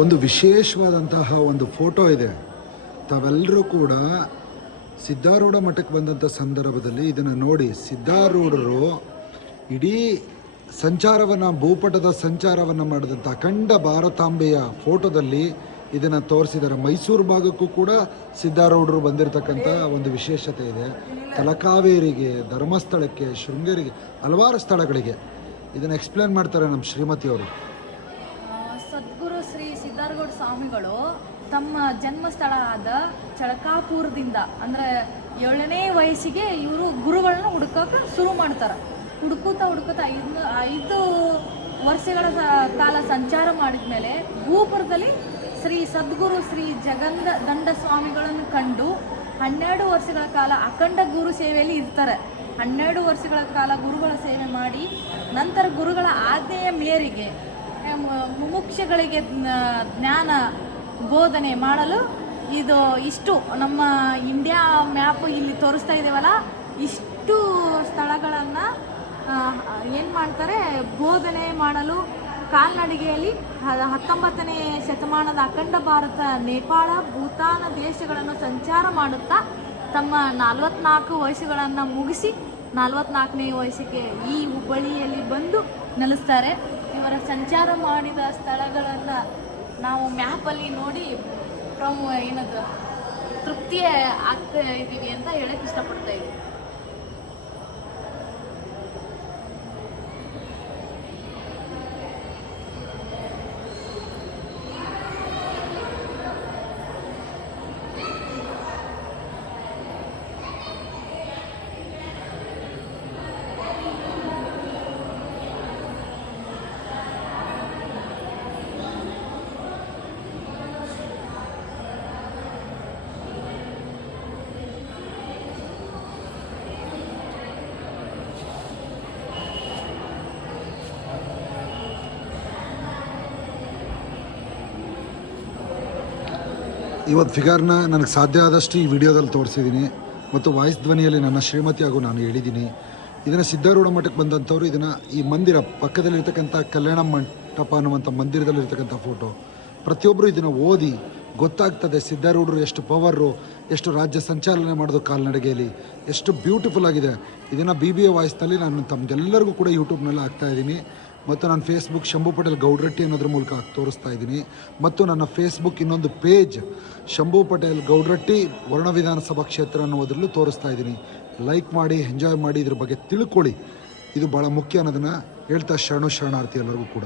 ಒಂದು ವಿಶೇಷವಾದಂತಹ ಒಂದು ಫೋಟೋ ಇದೆ. ತಾವೆಲ್ಲರೂ ಕೂಡ ಸಿದ್ಧಾರೂಢ ಮಠಕ್ಕೆ ಬಂದಂಥ ಸಂದರ್ಭದಲ್ಲಿ ಇದನ್ನು ನೋಡಿ, ಸಿದ್ಧಾರೂಢರು ಇಡೀ ಸಂಚಾರವನ್ನು, ಭೂಪಟದ ಸಂಚಾರವನ್ನು ಮಾಡಿದಂಥ ಅಖಂಡ ಭಾರತಾಂಬೆಯ ಫೋಟೋದಲ್ಲಿ ಇದನ್ನು ತೋರಿಸಿದ್ದಾರೆ. ಮೈಸೂರು ಭಾಗಕ್ಕೂ ಕೂಡ ಸಿದ್ಧಾರೂಢರು ಬಂದಿರತಕ್ಕಂಥ ಒಂದು ವಿಶೇಷತೆ ಇದೆ. ತಲಕಾವೇರಿಗೆ, ಧರ್ಮಸ್ಥಳಕ್ಕೆ, ಶೃಂಗೇರಿಗೆ, ಹಲವಾರು ಸ್ಥಳಗಳಿಗೆ ಇದನ್ನು ಎಕ್ಸ್ಪ್ಲೇನ್ ಮಾಡ್ತಾರೆ ನಮ್ಮ ಶ್ರೀಮತಿಯವರು. ಸದ್ಗುರು ಶ್ರೀ ಸಿದ್ಧಾರೂಢ ಸ್ವಾಮಿಗಳು ತಮ್ಮ ಜನ್ಮಸ್ಥಳ ಆದ ಚಳಕಾಪುರದಿಂದ ಅಂದರೆ 7ನೇ ವಯಸ್ಸಿಗೆ ಇವರು ಗುರುಗಳನ್ನ ಹುಡುಕೋಕೆ ಶುರು ಮಾಡ್ತಾರೆ. ಹುಡುಕುತ್ತಾ 5 ವರ್ಷಗಳ ಕಾಲ ಸಂಚಾರ ಮಾಡಿದ ಮೇಲೆ ಭೂಪುರದಲ್ಲಿ ಶ್ರೀ ಸದ್ಗುರು ಶ್ರೀ ಜಗದಂಡ ಸ್ವಾಮಿಗಳನ್ನು ಕಂಡು 12 ವರ್ಷಗಳ ಕಾಲ ಅಖಂಡ ಗುರು ಸೇವೆಯಲ್ಲಿ ಇರ್ತಾರೆ. 12 ವರ್ಷಗಳ ಕಾಲ ಗುರುಗಳ ಸೇವೆ ಮಾಡಿ ನಂತರ ಗುರುಗಳ ಆಜ್ಞೆಯ ಮೇರೆಗೆ ಮುಮುಕ್ಷಗಳಿಗೆ ಜ್ಞಾನ ಬೋಧನೆ ಮಾಡಲು ಇಷ್ಟು ನಮ್ಮ ಇಂಡಿಯಾ ಮ್ಯಾಪ್ ಇಲ್ಲಿ ತೋರಿಸ್ತಾ ಇದ್ದೇವಲ್ಲ, ಇಷ್ಟು ಸ್ಥಳಗಳನ್ನು ಏನು ಮಾಡ್ತಾರೆ, ಬೋಧನೆ ಮಾಡಲು ಕಾಲ್ನಡಿಗೆಯಲ್ಲಿ 19ನೇ ಶತಮಾನದ ಅಖಂಡ ಭಾರತ, ನೇಪಾಳ, ಭೂತಾನ ದೇಶಗಳನ್ನು ಸಂಚಾರ ಮಾಡುತ್ತಾ ತಮ್ಮ 44 ವಯಸ್ಸುಗಳನ್ನು ಮುಗಿಸಿ 44ನೇ ವಯಸ್ಸಿಗೆ ಈ ಹುಬ್ಬಳ್ಳಿಯಲ್ಲಿ ಬಂದು ನೆಲೆಸ್ತಾರೆ. ಇವರ ಸಂಚಾರ ಮಾಡಿದ ಸ್ಥಳಗಳನ್ನು ನಾವು ಮ್ಯಾಪಲ್ಲಿ ನೋಡಿ ತೃಪ್ತಿ ಆಗ್ತಾ ಇದ್ದೀವಿ ಅಂತ ಹೇಳಕ್ಕೆ ಇಷ್ಟಪಡ್ತಾ ಇದ್ದೀವಿ. ಇವತ್ತು ಫಿಗರ್ನ ನನಗೆ ಸಾಧ್ಯ ಆದಷ್ಟು ಈ ವಿಡಿಯೋದಲ್ಲಿ ತೋರಿಸಿದ್ದೀನಿ ಮತ್ತು ವಾಯ್ಸ್ ಧ್ವನಿಯಲ್ಲಿ ನನ್ನ ಶ್ರೀಮತಿ ಹಾಗೂ ನಾನು ಹೇಳಿದ್ದೀನಿ. ಇದನ್ನು ಸಿದ್ಧಾರೂಢ ಮಠಕ್ಕೆ ಬಂದಂಥವ್ರು ಇದನ್ನು ಈ ಮಂದಿರ ಪಕ್ಕದಲ್ಲಿರ್ತಕ್ಕಂಥ ಕಲ್ಯಾಣ ಮಂಟಪ ಅನ್ನುವಂಥ ಮಂದಿರದಲ್ಲಿರ್ತಕ್ಕಂಥ ಫೋಟೋ, ಪ್ರತಿಯೊಬ್ಬರು ಇದನ್ನು ಓದಿ ಗೊತ್ತಾಗ್ತದೆ ಸಿದ್ಧಾರೂಢರು ಎಷ್ಟು ಪವರು, ಎಷ್ಟು ರಾಜ್ಯ ಸಂಚಾಲನೆ ಮಾಡೋದು ಕಾಲ್ನಡಿಗೆಯಲ್ಲಿ, ಎಷ್ಟು ಬ್ಯೂಟಿಫುಲ್ ಆಗಿದೆ. ಇದನ್ನು BBA ವಾಯ್ಸ್ನಲ್ಲಿ ನಾನು ತಮಗೆಲ್ಲರಿಗೂ ಕೂಡ ಯೂಟ್ಯೂಬ್ನಲ್ಲಿ ಹಾಕ್ತಾಯಿದ್ದೀನಿ ಮತ್ತು ನಾನು ಫೇಸ್ಬುಕ್ ಶಂಭು ಪಟೇಲ್ ಗೌಡ್ರಟ್ಟಿ ಅನ್ನೋದ್ರ ಮೂಲಕ ತೋರಿಸ್ತಾ ಇದ್ದೀನಿ. ಮತ್ತು ನನ್ನ ಫೇಸ್ಬುಕ್ ಇನ್ನೊಂದು ಪೇಜ್ ಶಂಭು ಪಟೇಲ್ ಗೌಡ್ರಟ್ಟಿ ವರ್ಣ ವಿಧಾನಸಭಾ ಕ್ಷೇತ್ರ ಅನ್ನೋದ್ರಲ್ಲೂ ತೋರಿಸ್ತಾ ಇದ್ದೀನಿ. ಲೈಕ್ ಮಾಡಿ, ಎಂಜಾಯ್ ಮಾಡಿ, ಇದ್ರ ಬಗ್ಗೆ ತಿಳ್ಕೊಳ್ಳಿ. ಇದು ಭಾಳ ಮುಖ್ಯ ಅನ್ನೋದನ್ನು ಹೇಳ್ತಾ ಶರಣಾರ್ಥಿ ಎಲ್ಲರಿಗೂ ಕೂಡ.